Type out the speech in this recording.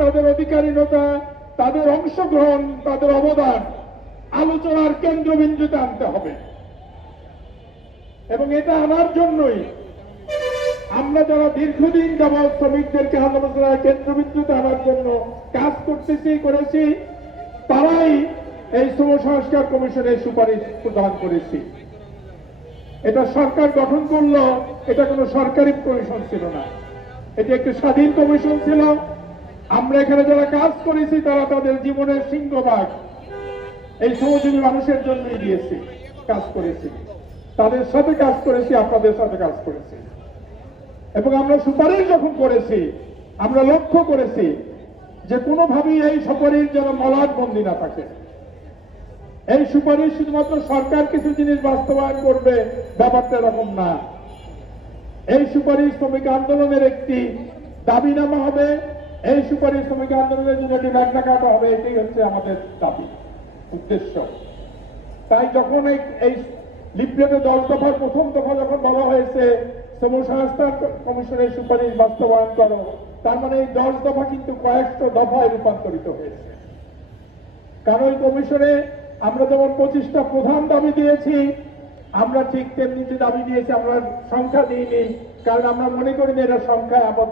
তাদের অধিকারীনতা, তাদের অংশগ্রহণ, তাদের অবদান আলোচনার কেন্দ্রবিন্দুতে আনতে হবে। এবং এটা আনার জন্যই আমরা যারা দীর্ঘদিন যাবৎ শ্রমিকদেরকে আলোচনার কেন্দ্রবিন্দুতে আনার জন্য কাজ করেছি, তারাই এই শ্রম সংস্কার কমিশনের সুপারিশ প্রদান করেছি। এটা সরকার গঠন করলো, এটা কোনো সরকারি কমিশন ছিল না, এটি একটি স্বাধীন কমিশন ছিল। আমরা এখানে যারা কাজ করেছি তারা তাদের জীবনের সিংহভাগ এই শ্রমজীবী মানুষের জন্যই দিয়েছি, কাজ করেছি, তাদের সাথে কাজ করেছি, আপনাদের সাথে কাজ করেছি। এবং আমরা সুপারিশ যখন করেছি, আমরা লক্ষ্য করেছি যে কোনোভাবেই এই সুপারিশ যেন মলাটবন্দি না থাকে। এই সুপারিশ শুধুমাত্র সরকার কিছু জিনিস বাস্তবায়ন করবে, ব্যাপারটা এরকম না। এই সুপারিশ শ্রমিক আন্দোলনের একটি দাবিনামা হবে, এই সুপারিশ শ্রমিক আন্দোলনের জন্য একটি ম্যাগনা কার্টা হবে। এটাই হচ্ছে আমাদের দাবি, উদ্দেশ্য। তাই যখন এই লিফলেটে 10 দফার প্রথম দফা যখন বলা হয়েছে শ্রম সংস্কার কমিশনের সুপারিশ বাস্তবায়ন করো, তার মানে এই 10 দফা কিন্তু কয়েকশো দফায় রূপান্তরিত হয়েছে। কারণ এই কমিশনে আমরা যেমন 25টা প্রধান দাবি দিয়েছি, আমরা ঠিক তেমনি যে দাবি দিয়েছি আমরা সংখ্যা দিইনি, কারণ আমরা মনে করি না এটা সংখ্যায় আবদ্ধ।